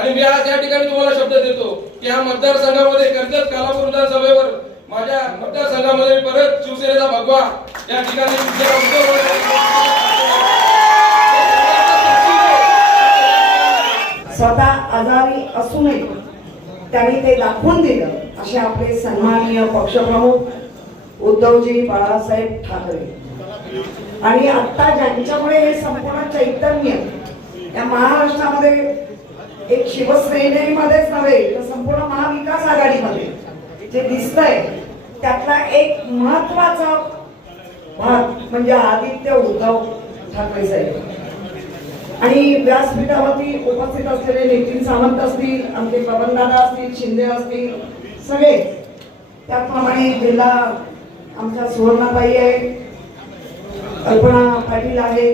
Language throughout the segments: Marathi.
आणि मी आज या ठिकाणी तुम्हाला शब्द देतो की ह्या मतदारसंघामध्ये कर्जत कालापूर विधानसभेवर माझ्या मतदारसंघामध्ये परत शिवसेनेचा भगवा या ठिकाणी स्वतः आजारी असूनही त्यांनी ते दाखवून दिलं असे आपले सन्माननीय पक्षप्रमुख उद्धवजी बाळासाहेब ठाकरे. आणि आता ज्यांच्यामुळे हे संपूर्ण चैतन्य या महाराष्ट्रामध्ये एक शिवसेनेमध्येच नव्हे तर संपूर्ण महाविकास आघाडीमध्ये जे दिसतंय त्यातला एक महत्त्वाचा भाग म्हणजे आदित्य उद्धव ठाकरे साहेब. आणि व्यासपीठावरती उपस्थित असलेले नितीन सावंत असतील आमचे बबनदादा असतील शिंदे असतील सगळे. त्याचप्रमाणे जिल्हा आमच्या सुवर्णाबाई आहे कल्पना पाटील आहे.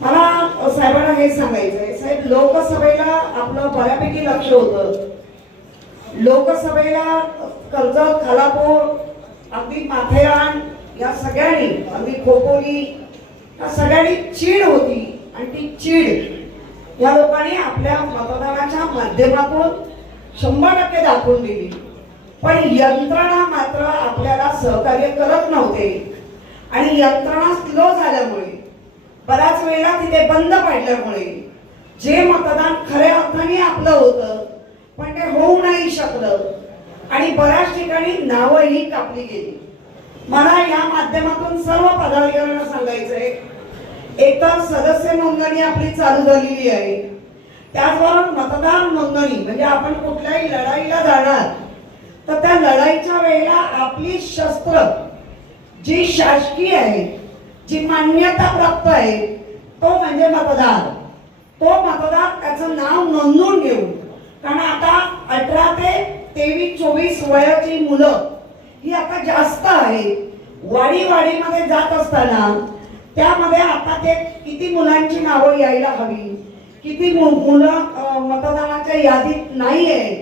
मला साहेबांना हे सांगायचंय साहेब लोकसभेला आपलं बऱ्यापैकी लक्ष होतं. लोकसभेला कर्जत खालापूर अगदी माथेरान या सगळ्यांनी अगदी खोपोली या सगळ्यांनी चीड होती. आणि ती चीड या लोकांनी आपल्या मतदानाच्या माध्यमातून शंभर टक्के दाखवून दिली. पण यंत्रणा मात्र आपल्याला सहकार्य करत नव्हते. आणि यंत्रणा स्लो झाल्यामुळे बऱ्याच वेळेला तिथे बंद पडल्यामुळे जे मतदान खऱ्या अर्थाने आपलं होतं पण ते होऊ नाही शकलं. आणि बऱ्याच ठिकाणी नावंही कापली गेली. मला या माध्यमातून सर्व पदाधिकाऱ्यांना सांगायचंय एक तर सदस्य नोंदणी आपली चालू झालेली आहे. त्याचबरोबर मतदार नोंदणी म्हणजे आपण कुठल्याही लढाईला जाणार तर त्या लढाईच्या वेळेला आपली शस्त्र जी शासकीय आहे जी मान्यता प्राप्त आहे तो म्हणजे मतदार तो मतदार त्याचं नाव नोंदवून घेऊन कारण आता अठरा ते तेवीस चोवीस वयाची मुलं ही आता जास्त आहे. वाडी वाडीमध्ये जात असताना त्यामध्ये आता ते किती मुलांची नावं यायला हवी? किती मु- मुलं मतदानाच्या यादीत नाही आहे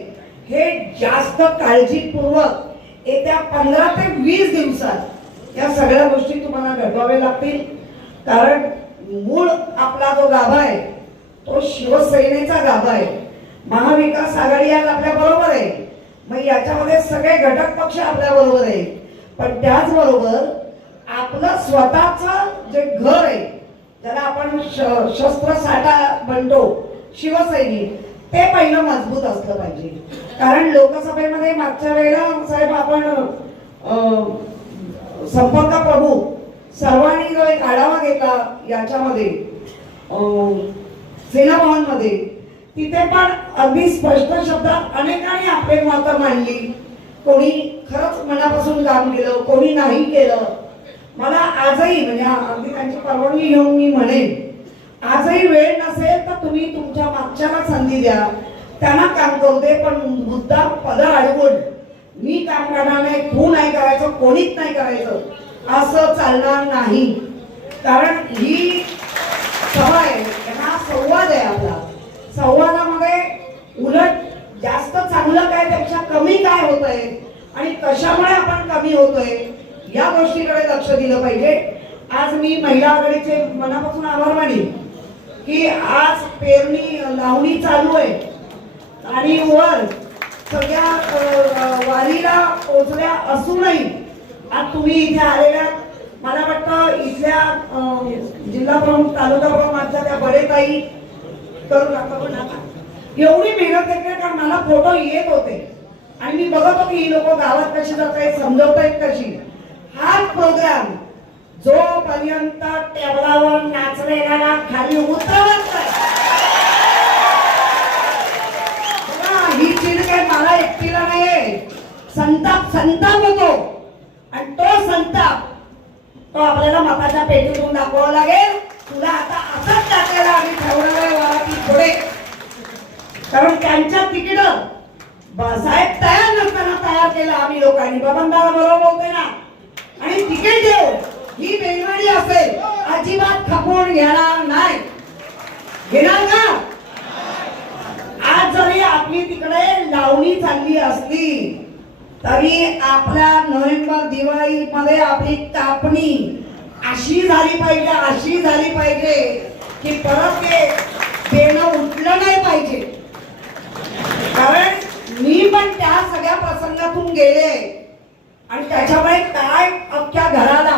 हे जास्त काळजीपूर्वक येत्या पंधरा ते वीस दिवसात या सगळ्या गोष्टी तुम्हाला घडवाव्या लागतील. कारण मूळ आपला जो गाभा आहे तो शिवसेनेचा गाभा आहे. महाविकास आघाडी आज आपल्या बरोबर आहे. मग याच्यामध्ये सगळे घटक पक्ष आपल्या बरोबर आहे. पण त्याचबरोबर आपलं स्वतःच जे घर आहे ज्याला आपण श- शस्त्र साठा म्हणतो शिवसैनिक ते पहिलं मजबूत असलं पाहिजे. कारण लोकसभेमध्ये मागच्या वेळेला साहेब आपण संपर्क प्रमुख सर्वांनी जो एक आढावा घेतला याच्यामध्ये अं, तिथे पण अगदी स्पष्ट शब्दात अनेकांनी आपले मतं मांडली. कोणी खरंच मनापासून काम केलं कोणी नाही केलं. मला आजही म्हणजे अगदी त्यांची परवानगी घेऊन मी म्हणेन आजही वेळ नसेल तर तुम्ही तुमच्या मागच्याला संधी द्या. त्यांना काम करू दे पण मुद्दा पद अडवून. मी काम करणार नाही तू नाही करायचं कोणीच नाही करायचं असं चालणार नाही. कारण ही सभा आहे हा संवाद आहे आपला. संवादामध्ये उलट जास्त चांगलं काय पेक्षा कमी काय होतंय आणि कशामुळे आपण कमी होतोय या गोष्टीकडे लक्ष दिलं पाहिजे. आज मी महिला आघाडीचे मनापासून आभार मानेन की आज पेरणी लावणी चालू आहे. आणि वर सगळ्या वारीला पोचल्या असूनही आज तुम्ही इथे आलेल्या मला वाटतं इथल्या जिल्हा प्रमुख तालुका प्रमुख आमच्या त्या बडेताई काही नका करू नका एवढी मेहनत घेतली कारण मला फोटो येत होते. आणि मी बघत होती ही लोक गावात कशी जात आहेत समजवत आहेत कशी. हा प्रोग्राम जोपर्यंत टेबलावर नाचलेला खाली उतरवत ही चीड काय मला एकटीला नाहीये. संताप संताप होतो. आणि तो संताप तो आपल्याला मताच्या पेटीतून दाखवावा लागेल. तुला आता असंच टाकायला आम्ही ठेवणार आहे वराती पुढे. कारण त्यांच्या तिकीट साहेब तयार नसताना तयार केलं आम्ही लोकांनी. बबनदादा बरोबर बोलते ना? आणि तिकीट देऊ ही बेनवाडी असेल अजिबात खपवून घेणार नाही. घेणार का? आज जरी आपली तिकडे लावणी चालली असली तरी आपल्या नोव्हेंबर दिवाळीमध्ये आपली कापणी अशी झाली पाहिजे अशी झाली पाहिजे की परत ते देणं उठलं नाही पाहिजे. कारण मी पण त्या सगळ्या प्रसंगातून गेले आणि त्याच्यामुळे काय अख्ख्या घराला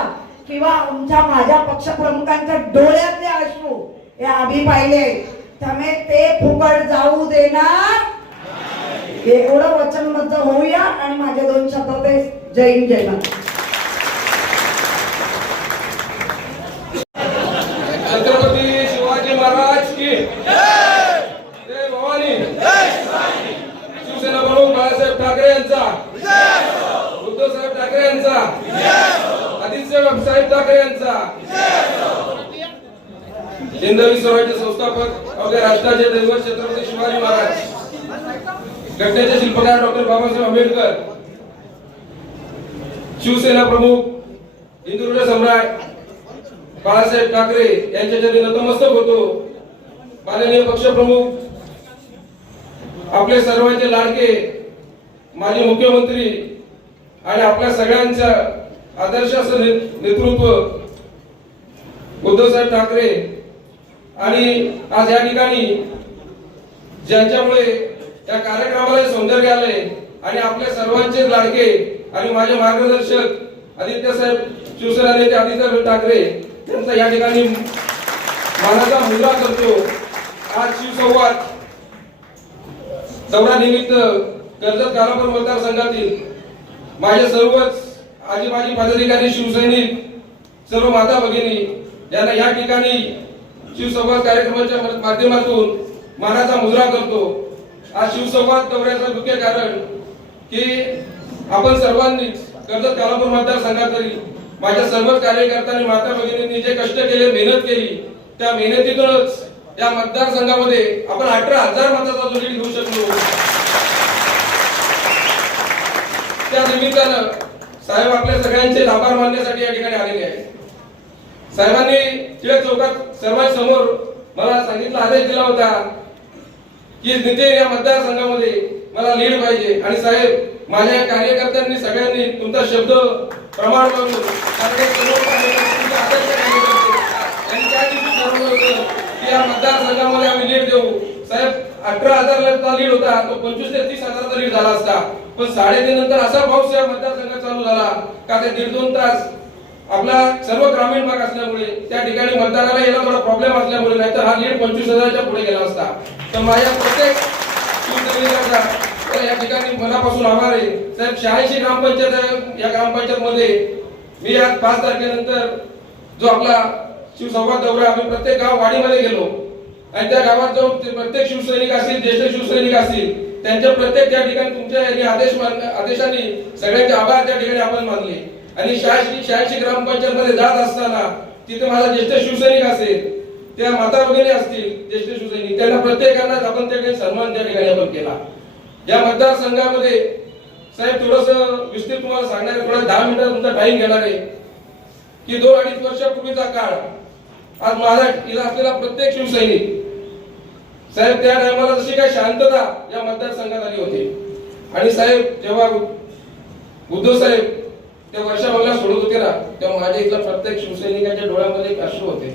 किंवा आमच्या माझ्या पक्षप्रमुखांच्या डोळ्यातले अश्रू हे आम्ही पाहिले. त्यामुळे ते फुकट जाऊ देणार एवढं वचनबद्ध होऊया आणि माझ्या दोन शब्दात जय हिंद जय छत्रपती शिवाजी महाराज की जय! भवानी! शिवसेना बाळासाहेब ठाकरे यांचा. उद्धव साहेब ठाकरे यांचा. आदित्य साहेब ठाकरे यांचा. हिंदवी स्वराज्य संस्थापक अवघ्या राष्ट्राचे दैवत छत्रपती शिवाजी महाराज. घटनेचे शिल्पकार डॉक्टर बाबासाहेब आंबेडकर शिवसेना प्रमुख हिंदुराष्ट्र सम्राट बाळासाहेब ठाकरे यांच्या जरी नतमस्तक होतो. माननीय पक्षप्रमुख आपले सर्वांचे लाडके माजी मुख्यमंत्री आणि आपल्या सगळ्यांच्या आदर्श ने- नेतृत्व उद्धवसाहेब ठाकरे आणि आज या ठिकाणी ज्यांच्यामुळे या कार्यक्रमाला सौंदर्य आले आणि आपल्या सर्वांचे लाडके आणि माझे मार्गदर्शक आदित्य साहेब शिवसेना नेते आदित्य ठाकरे यांचा या ठिकाणी मानाचा मुद्रा करतो. आज शिवसंवाद दौरा निमित्त कर्जत कालापूर मतदारसंघातील माझे सर्वच आजी माजी पदाधिकारी शिवसैनिक सर्व माता भगिनी यांना या ठिकाणी शिवसंवाद कार्यक्रमाच्या माध्यमातून मानाचा मुजरा करतो. आज शिवसंवाद दौऱ्याचं मुख्य कारण की आपण सर्वांनीच कर्जत कालापूर मतदारसंघातील माझ्या सर्वच कार्यकर्त्यांनी माता भगिनींनी जे कष्ट केले मेहनत केली त्या मेहनतीतूनच या मतदारसंघामध्ये आपण अठरा हजार मताचा जोडी घेऊ शकलो. त्या निमित्तानं साहेब आपल्या सगळ्यांचे आभार मानण्यासाठी या ठिकाणी आलेले आहे साहेबांनी टिळक चौकात सर्वांसमोर मला सांगितला आदेश दिला होता की नितीन या मतदारसंघामध्ये मला लीड पाहिजे. आणि साहेब माझ्या कार्यकर्त्यांनी सगळ्यांनी तुमचा शब्द प्रमाण करून की या मतदारसंघामध्ये आम्ही लीड देऊ. साहेब अठरा हजार लीड होता तो पंचवीस ते तीस हजाराचा लीड झाला असता. पण साडेतीन नंतर असा पाऊस या मतदारसंघात चालू झाला का ते दीड दोन तास आपला सर्व ग्रामीण भाग असल्यामुळे त्या ठिकाणी मतदाराला याला थोडा प्रॉब्लेम असल्यामुळे नाहीतर हा लीड पंचवीस हजाराच्या पुढे गेला असता. तर माझ्या प्रत्येक शिवसैनिकाचा तर या ठिकाणी मनापासून आभार आहे. साहेब शहाऐंशी ग्रामपंचायत या ग्रामपंचायत मध्ये मी आज पाच तारखेनंतर जो आपला शिवसंवाद दौरा आम्ही प्रत्येक गाव वाडीमध्ये गेलो. आणि त्या गावात जो प्रत्येक शिवसैनिक असतील ज्येष्ठ शिवसैनिक असतील त्यांच्या प्रत्येक त्या ठिकाणी तुमच्या आदेश मान- आदेशाने सगळ्यांचे आभार त्या ठिकाणी आपण मानले. आणि शहाऐंशी शहाऐंशी ग्रामपंचायत मध्ये जात असताना तिथे माझा ज्येष्ठ शिवसैनिक असेल त्या माता वगैरे असतील ज्येष्ठ शिवसैनिक त्यांना प्रत्येकांना आपण त्या ठिकाणी सन्मान त्या ठिकाणी आपण केला. या मतदारसंघामध्ये साहेब थोडस विस्तृत तुम्हाला सांगणार थोडा दहा मिनिटात तुमचा टाइम घेणार आहे. की दोन अडीच वर्षापूर्वीचा काळ आज महाराष्ट्र असलेला प्रत्येक शिवसैनिक साहेब त्या टायमाला जशी काय शांतता या मतदारसंघात आली होती. आणि साहेब जेव्हा उद्धव साहेब ते वर्षा मला सोडत होते ना तेव्हा माझ्या इथल्या प्रत्येक शिवसैनिकांच्या डोळ्यामध्ये एक अश्रू होते.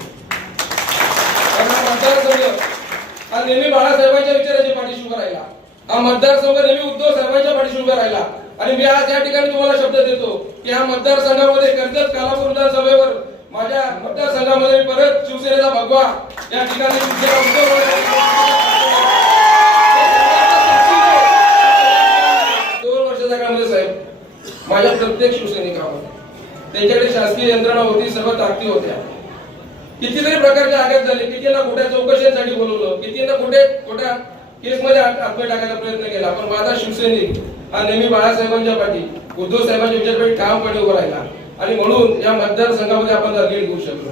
मतदारसंघ. हा नेहमी बाळासाहेबांच्या विचाराच्या पाठीशी उभा राहिला. हा मतदारसंघ नेहमी उद्धव साहेबांच्या पाठीशी उभा राहिला. आणि मी आज या ठिकाणी तुम्हाला शब्द देतो की हा मतदारसंघामध्ये कर्जत कालापूर विधानसभेवर माझ्या मतदारसंघामध्ये मी परत शिवसेनेचा भगवा या ठिकाणी उद्धव दोन वर्षाचा काळामध्ये साहेब माझ्या प्रत्येक शिवसैनिकामध्ये त्यांच्याकडे शासकीय यंत्रणा होती सर्व ताकदी होत्या. कितीतरी प्रकारचे आघात झाले. कितींना खोट्या चौकशीसाठी बोलवलं. कितींना खोटे खोट्या केसमध्ये हात- टाकायचा प्रयत्न केला. पण माझा शिवसैनिक हा नेहमी बाळासाहेबांच्या पाठी उद्धव साहेबांच्या विचारपैकी ठामपणे उभा राहिला. आणि म्हणून या मतदारसंघामध्ये आपण लीड घेऊ शकलो.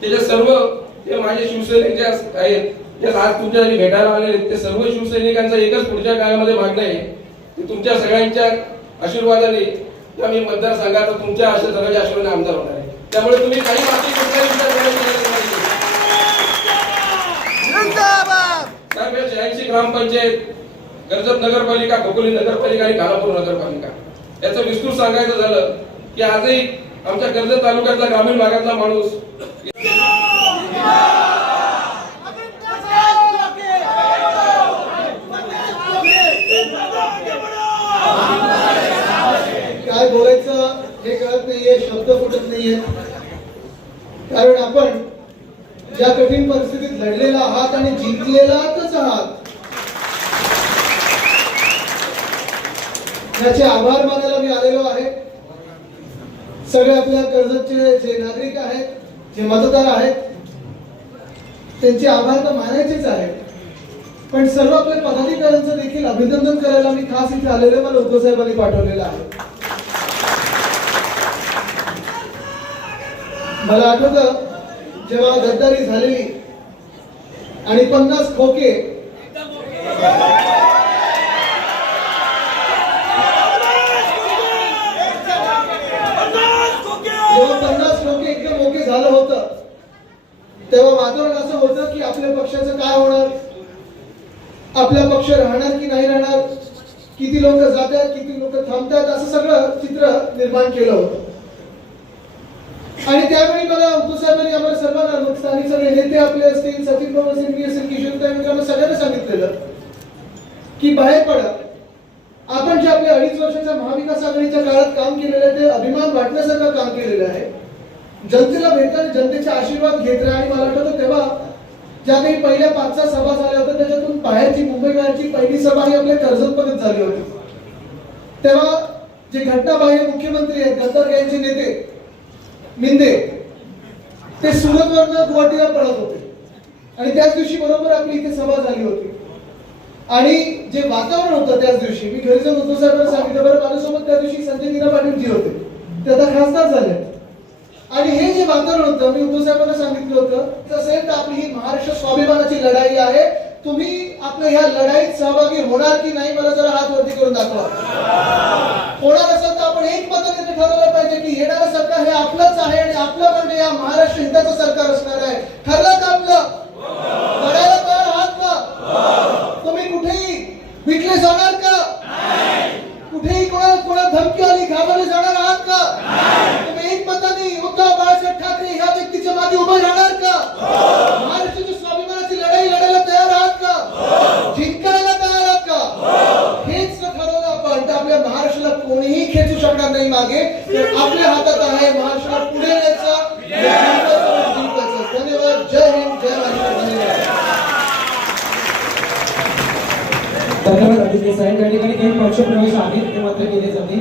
त्याचे सर्व ते माझे शिवसैनिक जे आहेत जे आज तुमच्या भेटायला आले ते सर्व शिवसैनिकांचं एकच पुढच्या काळामध्ये मागणं आहे की तुमच्या सगळ्यांच्या आशीर्वादाने या मी मतदारसंघात तुमच्या अशा सगळ्या आशीर्वादाने आमदार होणार आहे. त्यामुळे तुम्ही काही माती म्हणजे कर्जत नगरपालिका खोकोली नगरपालिका आणि घालापूर नगरपालिका. याचं विस्तृत सांगायचं झालं की आजही आमच्या कर्जत तालुक्यातला ग्रामीण भागातला माणूस काय बोलायचं हे कळत नाहीये शब्द कुठत नाहीये. कारण आपण ज्या कठीण परिस्थितीत लढलेला आहात आणि जिंकलेलाच आहात याचे आभार मानायला मी आलेलो आहे. सगळे आपल्या कर्जतचे जे नागरिक आहेत जे मतदार आहेत त्यांचे आभार तर मानायचेच आहेत. पण सर्व आपल्या पदाधिकाऱ्यांचं देखील अभिनंदन करायला मी खास इथे आलेले मला उद्धवसाहेबांनी पाठवलेलं आहे. मला आठवतं जेव्हा गद्दारी झालेली आणि पन्नास खोके जेव्हा पन्नास खोके एकदम ओके झालं होतं. तेव्हा वातावरण असं होतं की आपल्या पक्षाचं काय होणार? आपला पक्ष राहणार की नाही राहणार? किती लोक जातात किती लोक थांबतात? असं सगळं चित्र निर्माण केलं होतं. आणि त्यावेळी मला उद्धव आम्हाला सर्वांना नुकसानी सगळे नेते आपले असतील सचिन पवार सिंग असेल किशोर सगळ्यांना सांगितलेलं की बाहेर पडा. आपण जे आपल्या अडीच वर्षाच्या महाविकास आघाडीच्या काळात काम केलेलं आहे ते अभिमान वाटण्यासारखं काम केलेलं आहे. जनतेला भेटणार जनतेचे आशीर्वाद घेत राहा. आणि मला वाटतं तेव्हा ज्या काही पहिल्या पाच सहा सभा झाल्या होत्या त्याच्यातून बाहेरची मुंबई बाहेरची पहिली सभा ही आपल्या कर्जतमध्येच झाली होती. तेव्हा जे घटनाबाह्य मुख्यमंत्री आहेत गद्दार यांचे नेते? मिंदे. ते सुरतवरनं गुवाहाटीला पळत होते. आणि त्याच दिवशी बरोबर आपली इथे सभा झाली होती. आणि जे वातावरण होतं त्याच दिवशी मी घरी जाऊन उद्धव साहेबांना सांगितलं बरं माझ्यासोबत त्या दिवशी संजय नीरा पाटीलजी होते. ते आता खासदार झाले. आणि हे जे वातावरण होतं मी उद्धव साहेबांना सांगितलं होतं तसेच तर आपली ही महाराष्ट्र स्वाभिमानाची लढाई आहे. तुम्ही आपल्या ह्या लढाईत सहभागी होणार की नाही मला जरा हात वरती करून दाखवा. होणार असेल तर आपण एक पद्धतीने ठरवलं पाहिजे की येणारं सरकार हे आपलंच आहे आणि आपलं म्हणजे या महाराष्ट्र हिताचं सरकार असणार आहे ठरलं का आपलं लढायला तयार आहात का तुम्ही कुठेही विकले जाणार का कुठेही कोणा कोणा धमकी आली घाबरले जाणार आहात का तुम्ही एक मताने उद्धव बाळासाहेब ठाकरे ह्या व्यक्तीच्या मागे उभे राहणार का महाराष्ट्राची स्वाभिमानाची लढाई लढायला तयार आहात का जिंकायला तयार आहात का हेच जर ठरवलं आपण तर आपल्या महाराष्ट्राला कोणीही खेचू शकणार नाही मागे तर आपल्या हातात आहे महाराष्ट्राला पुढे न्यायचा. धन्यवाद जय हिंद जय महाराष्ट्र धन्यवाद. धन्यवाद अभिजित साहेब. या ठिकाणी काही पक्षप्रवेश आहेत ते मात्र केले जाते